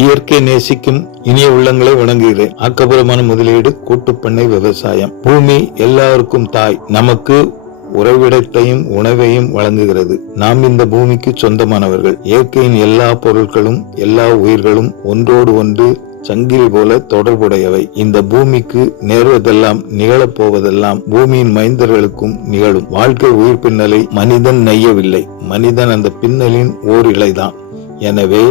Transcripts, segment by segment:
இயற்கை நேசிக்கும் இனிய உள்ளங்களை வணங்குகிறேன். ஆக்கப்பூர்வமான முதலீடு, கூட்டுப்பண்ணை விவசாயம். பூமி எல்லாருக்கும் தாய். நமக்கு உறைவிடத்தையும் உணவையும் வழங்குகிறது. நாம் இந்த பூமிக்கு சொந்தமானவர்கள். இயற்கையின் எல்லா பொருட்களும் எல்லா உயிர்களும் ஒன்றோடு ஒன்று சங்கிலி போல தொடர்புடையவை. இந்த பூமிக்கு நேர்வதெல்லாம் நிகழப்போவதெல்லாம் பூமியின் மைந்தர்களுக்கும் நிகழும். வாழ்க்கை உயிர் பின்னலை மனிதன் நெய்யவில்லை. மனிதன் அந்த பின்னலின் ஓர் இலைதான். எனவே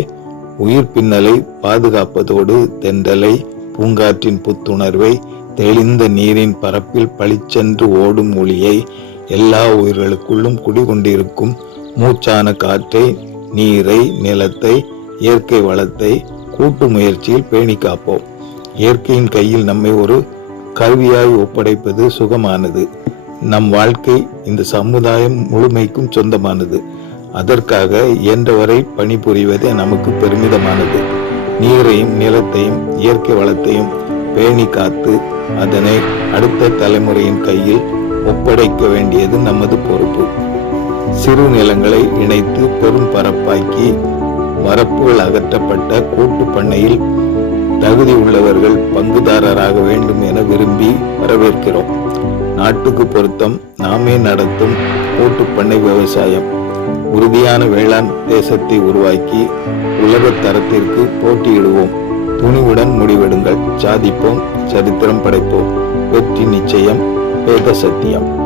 உயிர் பின்னலை பாதுகாப்பதோடு தென்றலை, பூங்காற்றின் புத்துணர்வை, தெளிந்த நீரின் பரப்பில் பளிச்சென்று ஓடும் ஒளியை, எல்லா உயிர்களுக்குள்ளும் குடிகொண்டிருக்கும் மூச்சான காற்றை, நீரை, நிலத்தை, இயற்கை வளத்தை கூட்டு முயற்சியில் பேணி காப்போம். இயற்கையின் கையில் நம்மை ஒரு கருவியாய் ஒப்படைப்பது சுகமானது. நம் வாழ்க்கை இந்த சமுதாயம் முழுமைக்கும் சொந்தமானது. அதற்காக இயன்றவரை பணிபுரிவதே நமக்கு பெருமிதமானது. நீரையும் நிலத்தையும் இயற்கை வளத்தையும் பேணி காத்து அதனை அடுத்த தலைமுறையின் கையில் ஒப்படைக்க வேண்டியது நமது பொறுப்பு. சிறு நிலங்களை இணைத்து பெரும் பரப்பாக்கி வரப்புகள் அகற்றப்பட்ட கூட்டு பண்ணையில் தகுதி உள்ளவர்கள் பங்குதாரராக வேண்டும் என விரும்பி வரவேற்கிறோம். நாட்டுக்கு பொருத்தம் நாமே நடத்தும் கூட்டு பண்ணை விவசாயம். உறுதியான வேளாண் தேசத்தை உருவாக்கி உலக தரத்திற்கு போட்டியிடுவோம். துணிவுடன் முடிவெடுங்கள். சாதிப்போம், சரித்திரம் படைப்போம். வெற்றி நிச்சயம். வேத சத்தியம்.